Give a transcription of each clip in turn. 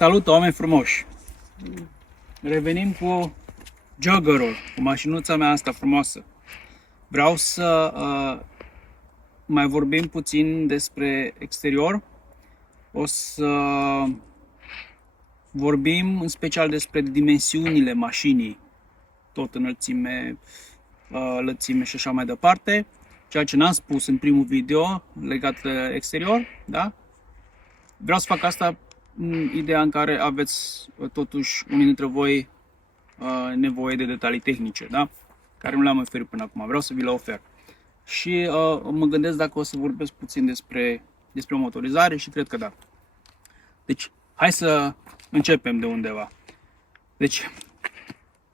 Salut, oameni frumoși! Revenim cu Joggerul, cu mașinuța mea asta frumoasă. Vreau să mai vorbim puțin despre exterior. O să vorbim în special despre dimensiunile mașinii, tot înălțime, lățime și așa mai departe. Ceea ce n-am spus în primul video legat de exterior, da? Vreau să fac asta în ideea în care aveți totuși unii dintre voi nevoie de detalii tehnice, da? Care nu le-am oferit până acum. Vreau să vi le ofer. Și mă gândesc dacă o să vorbesc puțin despre motorizare și cred că da. Deci, hai să începem de undeva. Deci,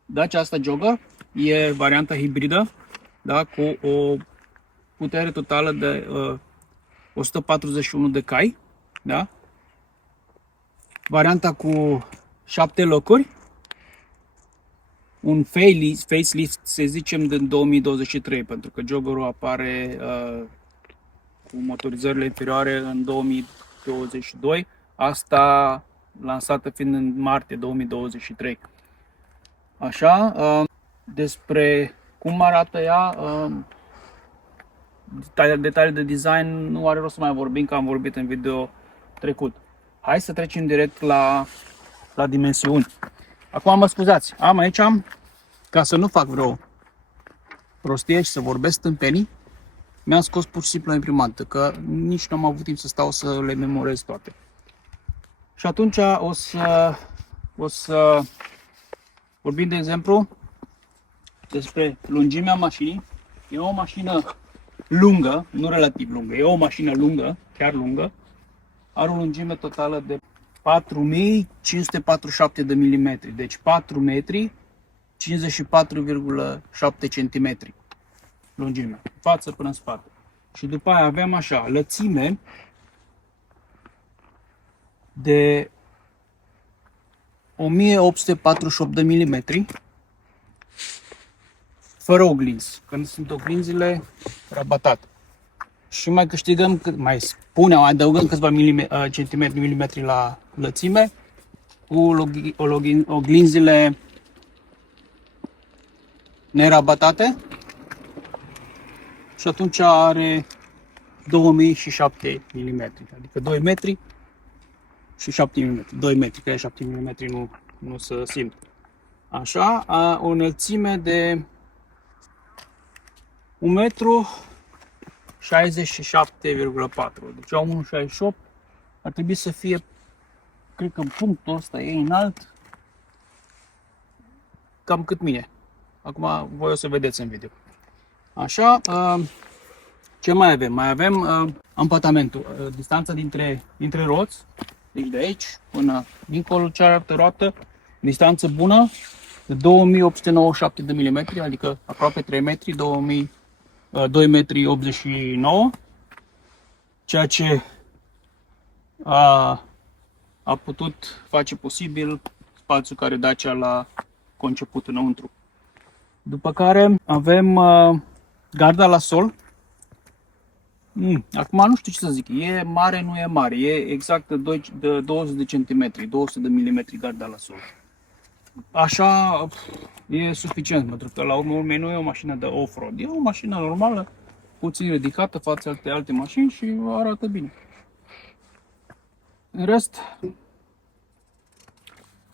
Dacia asta Jogger e varianta hibridă, da? Cu o putere totală de 141 de cai, da? Varianta cu 7 locuri, un facelift, să zicem, din 2023, pentru că Joggerul apare cu motorizările inferioare în 2022, asta lansată fiind în martie 2023. Așa, despre cum arată ea, detalii de design nu are rost să mai vorbim, că am vorbit în video trecut. Hai să trecem direct la dimensiuni. Acum mă scuzați, am aici, ca să nu fac vreo prostie și să vorbesc tâmpenii, mi-am scos pur și simplu la imprimantă, că nici nu am avut timp să stau să le memorez toate. Și atunci o să vorbim, de exemplu, despre lungimea mașinii. E o mașină lungă, nu relativ lungă, e o mașină lungă, chiar lungă. Are o lungime totală de 4547 de mm, deci 4 metri, 54,7 cm lungime, față până în spate. Și după aia avem așa, lățime de 1848 de mm, fără oglinzi, când sunt oglinzile rabatate. Și mai câștigăm, mai adăugăm câțiva milimetri la lățime, cu oglinzile nerabatate, și atunci are 2007 mm, adică 2 metri și 7 mm, 2 metri, că 7 mm nu se simt. Așa, o înălțime de 1 metru 67,4, deci la 1,68 ar trebui să fie, cred că în punctul ăsta e înalt, cam cât mine. Acum voi o să vedeți în video. Așa, ce mai avem? Mai avem ampatamentul, distanța dintre roți, deci de aici până dincolo cealaltă roată, distanță bună de 2897 de mm, adică aproape 3 metri, 2 metri 89, ceea ce a putut face posibil spațiul care Dacia l-a conceput înăuntru. După care avem garda la sol. Acum nu știu ce să zic, e mare, nu e mare, e exact de 200 de cm, 200 de mm garda la sol. Așa e suficient, pentru că la urmă urmei nu e o mașină de off-road, e o mașină normală, puțin ridicată față de alte mașini și arată bine. În rest,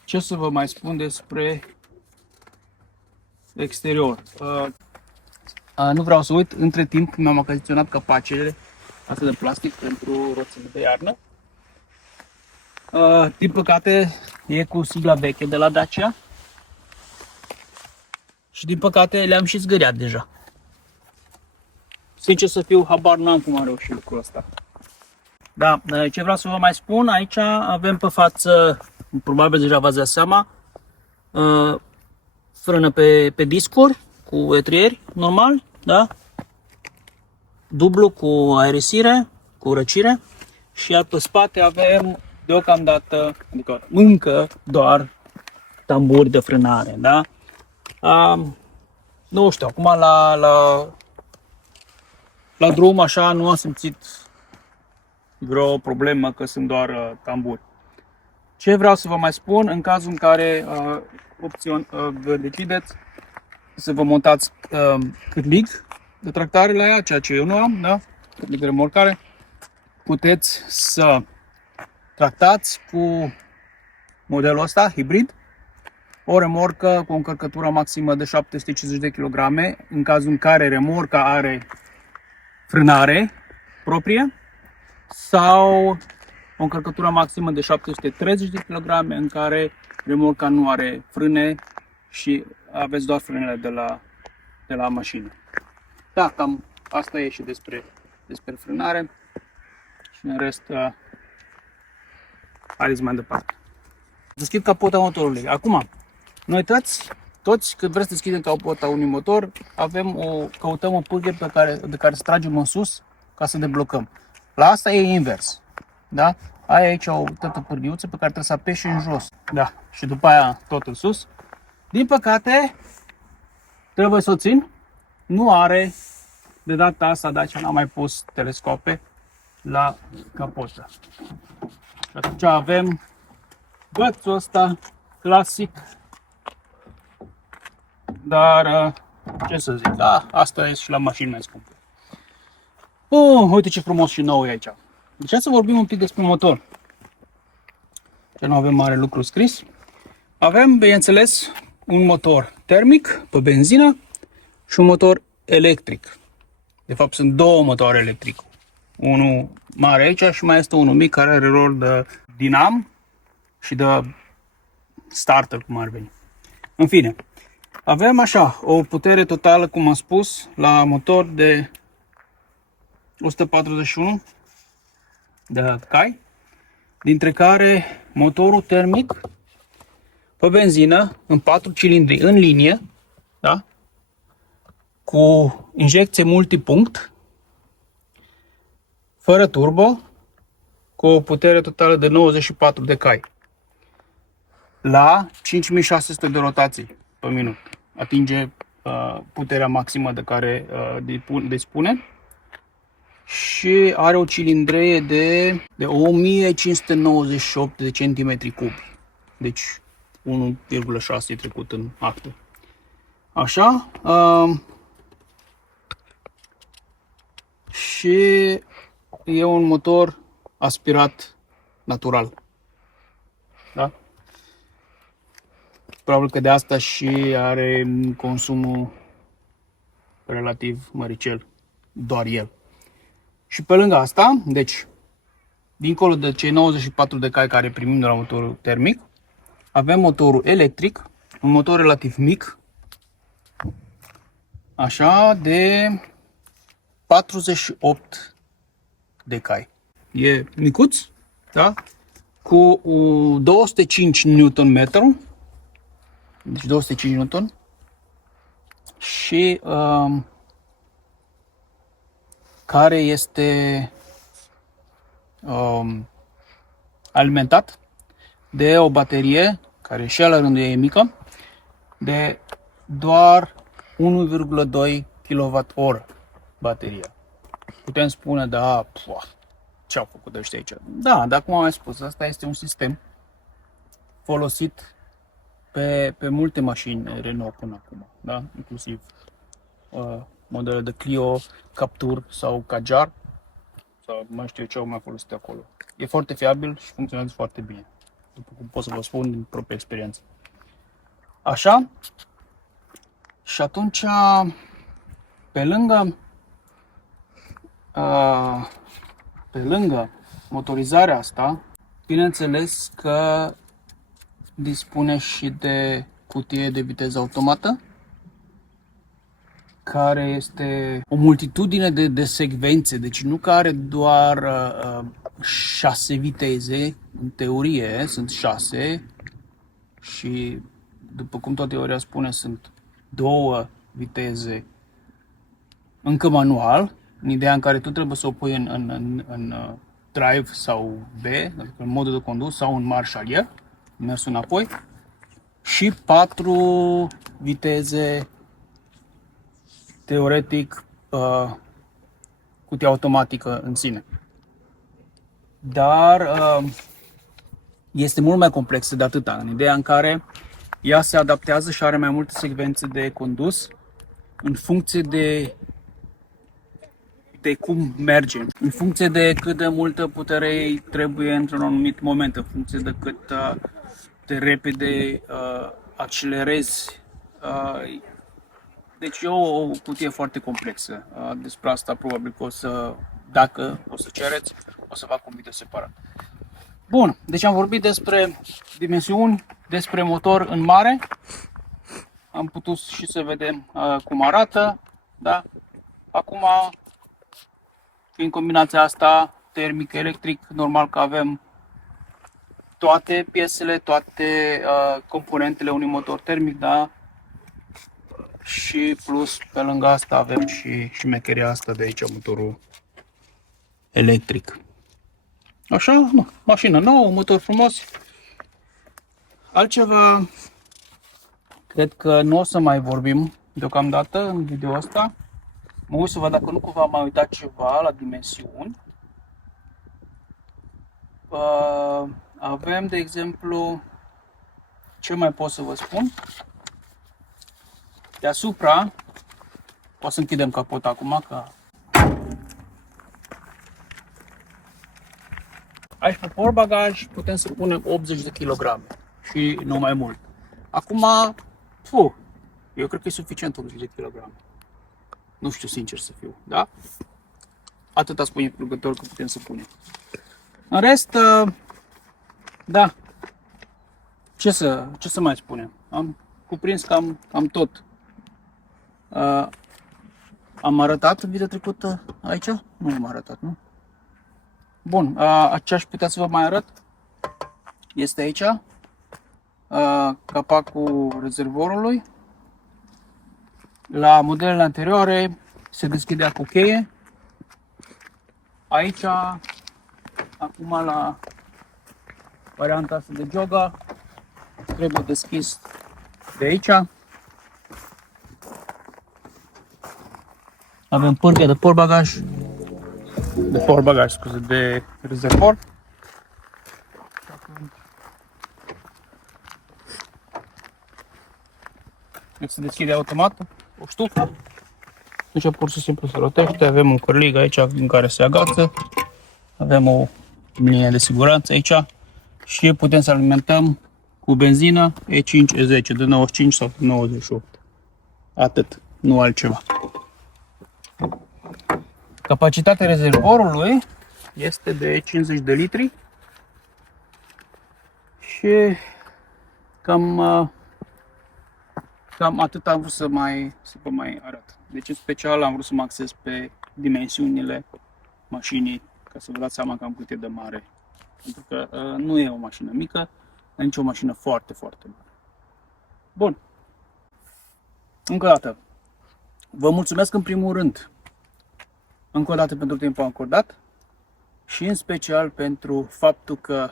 ce să vă mai spun despre exterior? Nu vreau să uit, între timp mi-am achiziționat capacele astea de plastic pentru roțile de iarnă. Din păcate e cu sigla veche de la Dacia și din păcate le-am și zgâriat deja. Sincer să fiu, habar n-am cum am reușit lucrul ăsta. Da, ce vreau să vă mai spun, aici avem pe față, probabil deja v-ați dat seama, frână pe discuri cu etrieri normal, da? Dublu cu aerisire, cu răcire, și iar pe spate avem deocamdată, adică încă doar tamburi de frânare, da? Nu știu, acum la drum așa nu am simțit vreo problemă, că sunt doar tamburi. Ce vreau să vă mai spun, în cazul în care vă decideți să vă montați cârlig de tractare la ea, ceea ce eu nu am, da? Cârlig de remorcare, puteți să tractați cu modelul ăsta, hibrid, o remorcă cu o încărcătură maximă de 750 de kg, în cazul în care remorca are frânare proprie, sau o încărcătură maximă de 730 de kg, în care remorca nu are frâne și aveți doar frânele de la mașină. Da, cam asta e și despre frânare și în rest, haideți mai departe. Deschid capota motorului. Acum, noi toți când vreți să deschidem capota unui motor, căutăm o pârghie de care să tragem în sus ca să deblocăm. La asta e invers. Da? Ai aici o tătă pârghiuță pe care trebuie să apeși în jos. Da. Și după aia tot în sus. Din păcate, trebuie să o țin. Nu are, de data asta, Dacia n-a mai pus telescope la capotă. Și atunci avem bățul ăsta clasic. Dar, ce să zic, da, asta e și la mașini mai scumpe. Uite ce frumos și nou e aici. Deci hai să vorbim un pic despre motor. Ce nu avem mare lucru scris. Avem, bineînțeles, un motor termic pe benzină și un motor electric. De fapt, sunt două motoare electrice. Unul mare aici și mai este unul mic care are rol de dinam și de starter, cum ar veni. În fine, avem așa, o putere totală, cum am spus, la motor de 141 de cai, dintre care motorul termic pe benzină, în 4 cilindri, în linie, da? Cu injecție multipunct, fără turbo, cu o putere totală de 94 de cai, la 5600 de rotații pe minut. Atinge puterea maximă de care dispune și are o cilindreie de 1598 de centimetri cubi. Deci 1,6 trecut în acte. Așa. Și e un motor aspirat natural. Da? Probabil că de asta și are consumul relativ măricel, doar el. Și pe lângă asta, deci, dincolo de cei 94 de cai care primim de la motorul termic, avem motorul electric, un motor relativ mic, așa, de 48 de cai. E micuț, da? Cu 205 Nm, deci 205 Nm și care este alimentat de o baterie, care și la rândul ei e mică, de doar 1,2 kWh bateria. Putem spune, da, ce au făcut ăștia aici? Da, dar cum am mai spus, asta este un sistem folosit pe multe mașini Renault până acum, da? Inclusiv modele de Clio, Captur sau Kadjar, sau mai știu ce au mai folosit acolo. E foarte fiabil și funcționează foarte bine, după cum pot să vă spun din propria experiență. Așa, și atunci, pe lângă motorizarea asta, bineînțeles că dispune și de cutie de viteză automată, care este o multitudine de secvențe, deci nu că are doar 6 viteze, în teorie sunt 6 și după cum toată teoria spune sunt 2 viteze încă manual, în ideea în care tu trebuie să o pui în drive sau B, adică în modul de condus sau în marșalier, mers înapoi, și 4 viteze teoretic cutia automatică în sine. Dar este mult mai complexă de atâta, în ideea în care ea se adaptează și are mai multe secvențe de condus în funcție de cum merge, în funcție de cât de multă putere îi trebuie într-un anumit moment, în funcție de cât de repede accelerezi. Deci e o cutie foarte complexă. Despre asta probabil că dacă o să cereți, o să fac un video separat. Bun, deci am vorbit despre dimensiuni, despre motor în mare. Am putut și să vedem cum arată, da? Acum, prin combinația asta termic-electric, normal că avem toate piesele, toate componentele unui motor termic, da? Și plus, pe lângă asta, avem și șmecheria asta de aici, motorul electric. Așa, nu, mașină nouă, un motor frumos. Altceva, cred că nu o să mai vorbim deocamdată în video asta. Mă uit să văd dacă nu cumva am mai uitat ceva la dimensiuni. Avem, de exemplu, ce mai pot să vă spun? Deasupra, o să închidem capota acum, că aici pe portbagaj putem să punem 80 de kg și nu mai mult. Acum, eu cred că e suficient 80 de kg. Nu știu sincer să fiu, da? Atâta spune plugătorul că putem să punem. În rest, da, ce să mai spunem? Am cuprins cam tot. Am arătat în video trecută aici? Nu am arătat, nu? Bun, ce aș putea să vă mai arăt este aici capacul rezervorului. La modelele anterioare se deschidea cu cheie. Aici, acum la varianta asta de Joga, trebuie deschis de aici. Avem pârghia de portbagaj, de rezervor. Deci se deschide automat o ștufă. Deci pur și simplu se rotește. Avem un cărlig aici în care se agață. Avem o linie de siguranță aici și putem să alimentăm cu benzină E5, E10 de 95 sau 98. Atât, nu altceva. Capacitatea rezervorului este de 50 de litri și cam atât am vrut să vă mai arăt. Deci în special am vrut să mă axez pe dimensiunile mașinii, ca să vă dați seama cam cât e de mare. Pentru că nu e o mașină mică, dar nici o mașină foarte, foarte mare. Bun. Încă o dată. Vă mulțumesc în primul rând, încă o dată pentru timpul acordat și în special pentru faptul că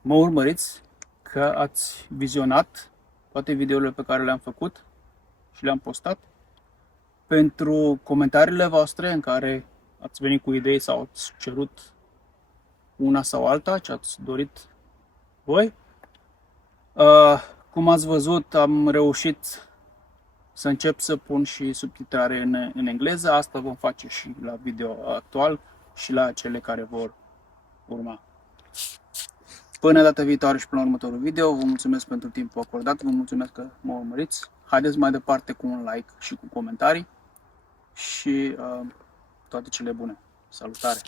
mă urmăriți, că ați vizionat toate videourile pe care le-am făcut și le-am postat, pentru comentariile voastre în care ați venit cu idei sau ați cerut una sau alta, ce ați dorit voi. Cum ați văzut, am reușit să încep să pun și subtitrare în engleză. Asta vom face și la video actual și la cele care vor urma. Până data viitoare și până la următorul video, vă mulțumesc pentru timpul acordat, vă mulțumesc că mă urmăriți. Haideți mai departe cu un like și cu comentarii și toate cele bune. Salutare!